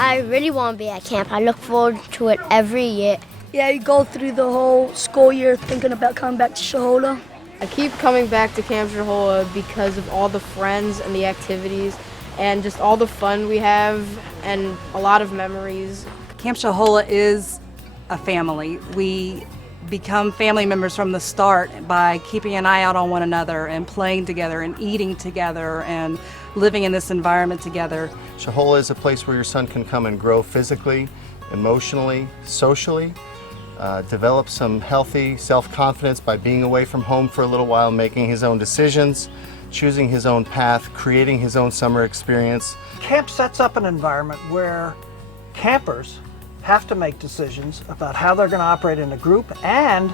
I really want to be at camp. I look forward to it every year. Yeah, you go through the whole school year thinking about coming back to Shohola. I keep coming back to Camp Shohola because of all the friends and the activities and just all the fun we have and a lot of memories. Camp Shohola is a family. We become family members from the start by keeping an eye out on one another and playing together and eating together and living in this environment together. Shohola is a place where your son can come and grow physically, emotionally, socially, develop some healthy self-confidence by being away from home for a little while, making his own decisions, choosing his own path, creating his own summer experience. Camp sets up an environment where campers have to make decisions about how they're going to operate in a group and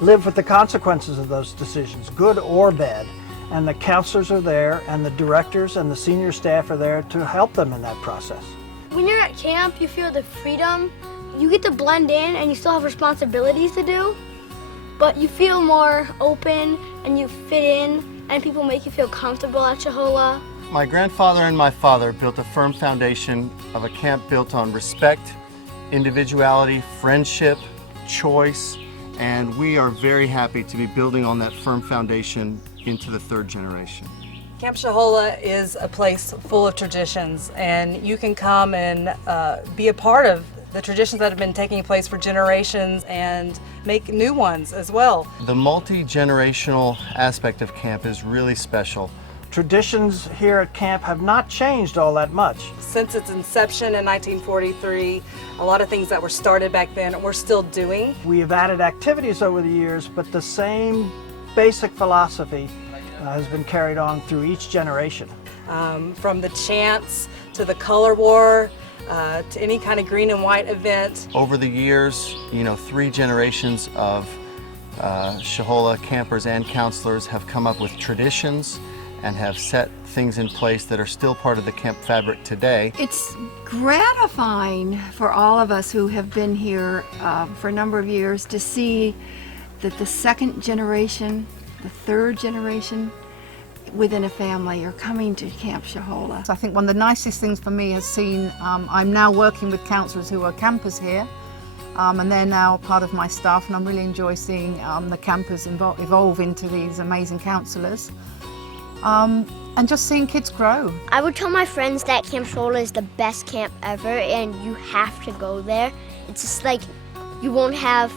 live with the consequences of those decisions, good or bad. And the counselors are there, and the directors and the senior staff are there to help them in that process. When you're at camp, you feel the freedom. You get to blend in and you still have responsibilities to do, but you feel more open and you fit in and people make you feel comfortable at Shohola. My grandfather and my father built a firm foundation of a camp built on respect, individuality, friendship, choice, and we are very happy to be building on that firm foundation into the third generation. Camp Shohola is a place full of traditions, and you can come and be a part of the traditions that have been taking place for generations and make new ones as well. The multi-generational aspect of camp is really special. Traditions here at camp have not changed all that much. Since its inception in 1943, a lot of things that were started back then we're still doing. We have added activities over the years, but the same basic philosophy has been carried on through each generation. From the chants to the color war, to any kind of green and white event. Over the years, 3 generations of Shohola campers and counselors have come up with traditions and have set things in place that are still part of the camp fabric today. It's gratifying for all of us who have been here for a number of years to see that the second generation, the third generation within a family are coming to Camp Shohola. I think one of the nicest things for me has seen, I'm now working with counsellors who are campers here, and they're now part of my staff, and I really enjoy seeing the campers evolve into these amazing counsellors, and just seeing kids grow. I would tell my friends that Camp Shohola is the best camp ever and you have to go there. It's just like you won't have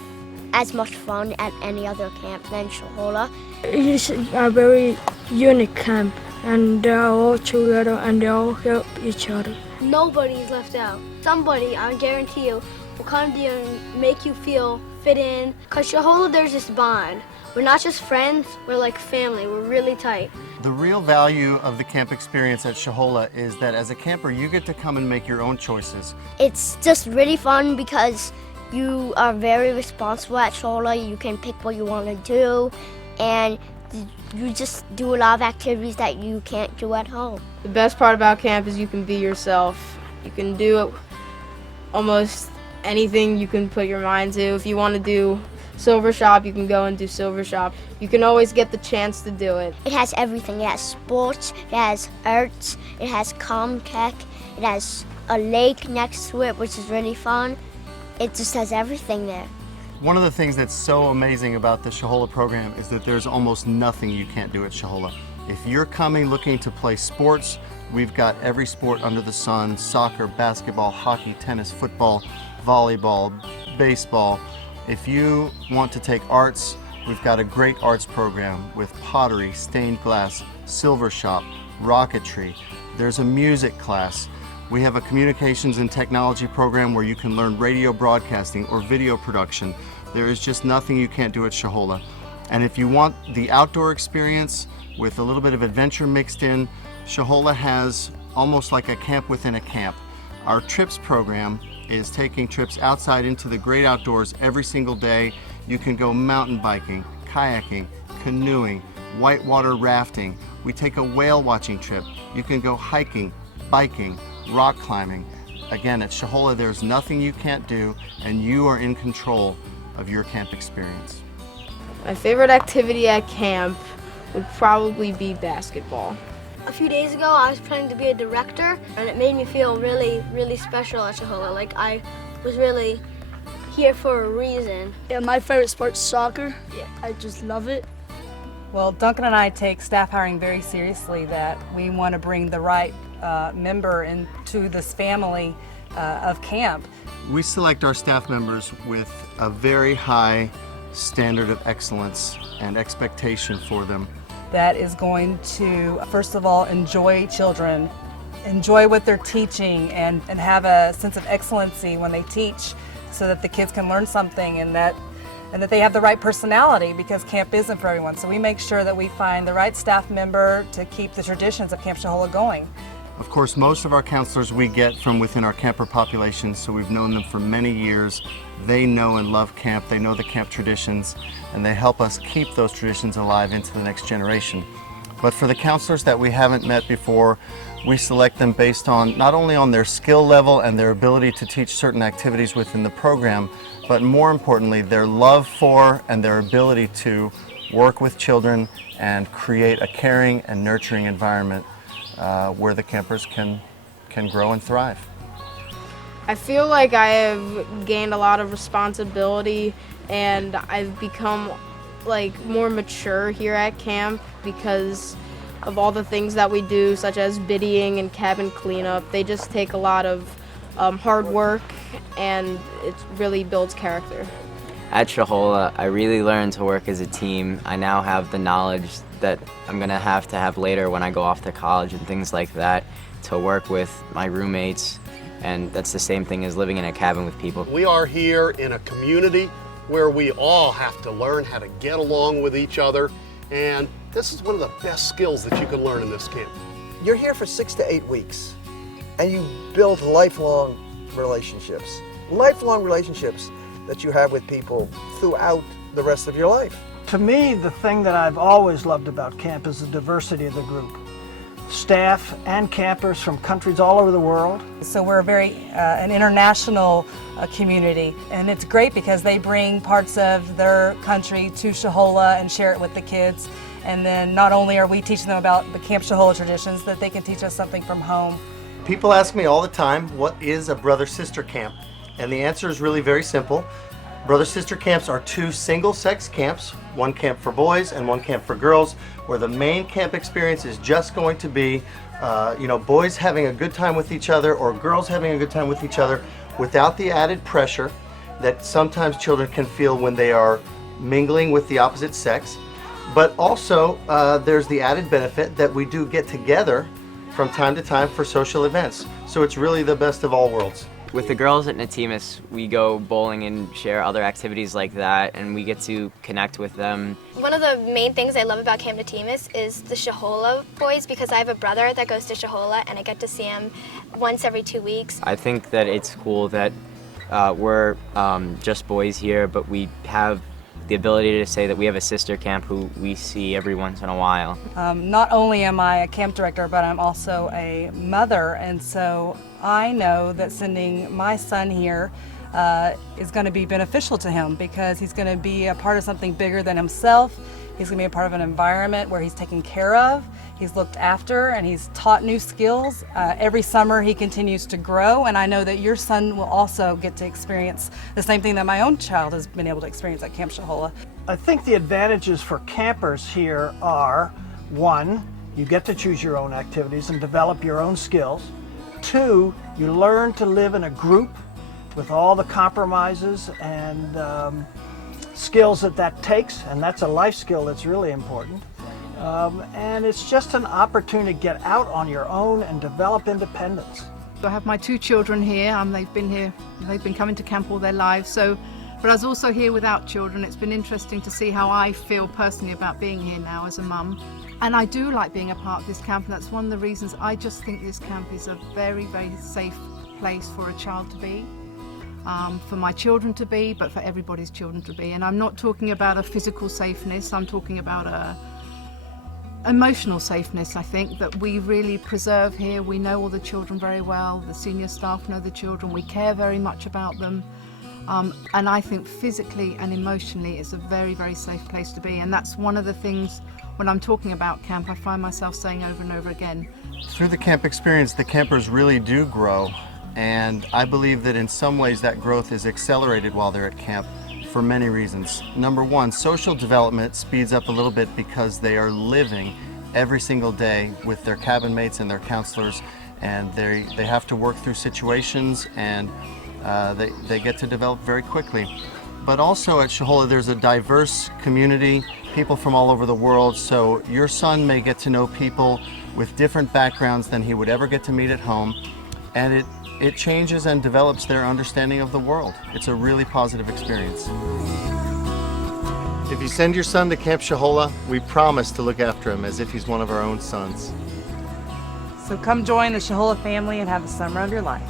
as much fun at any other camp than Shohola. It's a very unique camp and they're all together and they all help each other. Nobody's left out. Somebody, I guarantee you, will come to you and make you feel fit in. Because Shohola, there's this bond. We're not just friends, we're like family. We're really tight. The real value of the camp experience at Shohola is that as a camper, you get to come and make your own choices. It's just really fun because you are very responsible at Shohola. You can pick what you want to do, and you just do a lot of activities that you can't do at home. The best part about camp is you can be yourself. You can do almost anything you can put your mind to. If you want to do silver shop, you can go and do silver shop. You can always get the chance to do it. It has everything. It has sports, it has arts, it has Comtech, it has a lake next to it, which is really fun. It just has everything there. One of the things that's so amazing about the Shohola program is that there's almost nothing you can't do at Shohola. If you're coming looking to play sports, we've got every sport under the sun: soccer, basketball, hockey, tennis, football, volleyball, baseball. If you want to take arts, we've got a great arts program with pottery, stained glass, silver shop, rocketry. There's a music class. We have a communications and technology program where you can learn radio broadcasting or video production. There is just nothing you can't do at Shohola. And if you want the outdoor experience with a little bit of adventure mixed in, Shohola has almost like a camp within a camp. Our trips program is taking trips outside into the great outdoors every single day. You can go mountain biking, kayaking, canoeing, whitewater rafting. We take a whale watching trip. You can go hiking, biking, rock climbing. Again, at Shohola, there's nothing you can't do, and you are in control of your camp experience. My favorite activity at camp would probably be basketball. A few days ago, I was planning to be a director, and it made me feel really, really special at Shohola. Like I was really here for a reason. Yeah, my favorite sport's soccer. Yeah, I just love it. Well, Duncan and I take staff hiring very seriously, that we want to bring the right member into this family of camp. We select our staff members with a very high standard of excellence and expectation for them. That is going to, first of all, enjoy children, enjoy what they're teaching, and have a sense of excellency when they teach, so that the kids can learn something and that they have the right personality, because camp isn't for everyone. So we make sure that we find the right staff member to keep the traditions of Camp Shohola going. Of course, most of our counselors we get from within our camper population, so we've known them for many years. They know and love camp, they know the camp traditions, and they help us keep those traditions alive into the next generation. But for the counselors that we haven't met before, we select them based on not only on their skill level and their ability to teach certain activities within the program, but more importantly, their love for and their ability to work with children and create a caring and nurturing environment where the campers can grow and thrive. I feel like I have gained a lot of responsibility, and I've become like more mature here at camp because of all the things that we do, such as biddying and cabin cleanup. They just take a lot of hard work, and it really builds character. At Shohola, I really learned to work as a team. I now have the knowledge that I'm going to have later when I go off to college and things like that, to work with my roommates, and that's the same thing as living in a cabin with people. We are here in a community where we all have to learn how to get along with each other, and this is one of the best skills that you can learn in this camp. You're here for 6 to 8 weeks, and you build lifelong relationships. Lifelong relationships that you have with people throughout the rest of your life. To me, the thing that I've always loved about camp is the diversity of the group. Staff and campers from countries all over the world. So we're an international community, and it's great because they bring parts of their country to Shohola and share it with the kids. And then not only are we teaching them about the Camp Shohola traditions, that they can teach us something from home. People ask me all the time, what is a brother-sister camp? And the answer is really very simple. Brother-sister camps are 2 single-sex camps, one camp for boys and one camp for girls, where the main camp experience is just going to be, boys having a good time with each other or girls having a good time with each other, without the added pressure that sometimes children can feel when they are mingling with the opposite sex. But also, there's the added benefit that we do get together from time to time for social events. So it's really the best of all worlds. With the girls at Natimas, we go bowling and share other activities like that, and we get to connect with them. One of the main things I love about Camp Natimas is the Shohola boys, because I have a brother that goes to Shohola and I get to see him once every 2 weeks. I think that it's cool that we're just boys here, but we have the ability to say that we have a sister camp who we see every once in a while. Not only am I a camp director, but I'm also a mother, and so I know that sending my son here is going to be beneficial to him, because he's going to be a part of something bigger than himself. He's going to be a part of an environment where he's taken care of, he's looked after, and he's taught new skills. Every summer he continues to grow, and I know that your son will also get to experience the same thing that my own child has been able to experience at Camp Shohola. I think the advantages for campers here are, 1, you get to choose your own activities and develop your own skills. 2, you learn to live in a group with all the compromises and skills that takes, and that's a life skill that's really important. And it's just an opportunity to get out on your own and develop independence. I have my 2 children here. They've been coming to camp all their lives. But I was also here without children. It's been interesting to see how I feel personally about being here now as a mum. And I do like being a part of this camp, and that's one of the reasons I just think this camp is a very, very safe place for a child to be. For my children to be, but for everybody's children to be. And I'm not talking about a physical safeness, I'm talking about a emotional safeness, I think, that we really preserve here. We know all the children very well, the senior staff know the children, we care very much about them. And I think physically and emotionally it's a very, very safe place to be. And that's one of the things when I'm talking about camp, I find myself saying over and over again, Through the camp experience, the campers really do grow, and I believe that in some ways that growth is accelerated while they're at camp for many reasons. Number one, social development speeds up a little bit because they are living every single day with their cabin mates and their counselors, and they have to work through situations, and they get to develop very quickly. But also at Shohola, there's a diverse community, people from all over the world, so your son may get to know people with different backgrounds than he would ever get to meet at home, and it changes and develops their understanding of the world. It's a really positive experience. If you send your son to Camp Shohola, we promise to look after him as if he's one of our own sons. So come join the Shohola family and have the summer of your life.